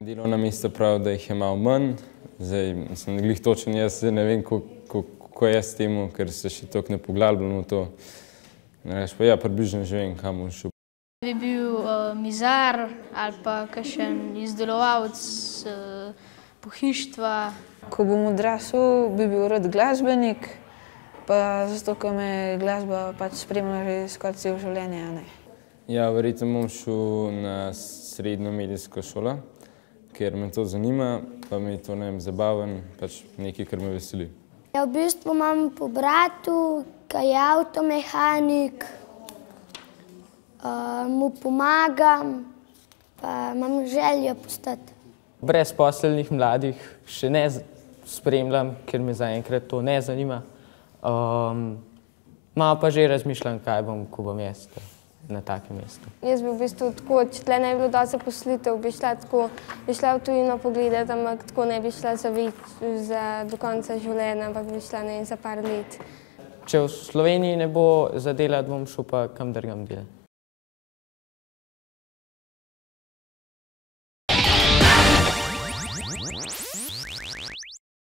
Delovna mesta pravi, da jih je malo manj. Zdaj, mislim, glih točen jaz ne vem, kako jaz temu, ker se še toliko ne poglabljam v to. Pa ja, približno že vem, kam bom šel. Bi bil mizar ali pa kakšen izdelovalec pohištva. Ko bom odrasel, bi bil rad glasbenik, pa zato, ker me glasba pač spremlja že skoraj celo življenje, a ne. Ja, verjetno bom šel na srednjo medijsko šolo, ker me to zanima, pa mi je to, ne vem, zabaven, pač nekaj, kar me veseli. Ja, v bistvu imam po bratu, ki je avtomehanik, mu pomagam, pa imam željo postati. Brezposelnih mladih še ne spremljam, ker me zaenkrat to ne zanima. Malo pa že razmišljam, kaj bom, ko bom jaz na takem mestu. Jaz bi v bistvu tako, če tle ne bi bilo dosti zaposlitev, bi šla v tujino pogledati, ampak tako ne bi šla do konca življenja, ampak bi šla za par let. Če v Sloveniji ne bo za delati, bom šel pa kam drugam delati.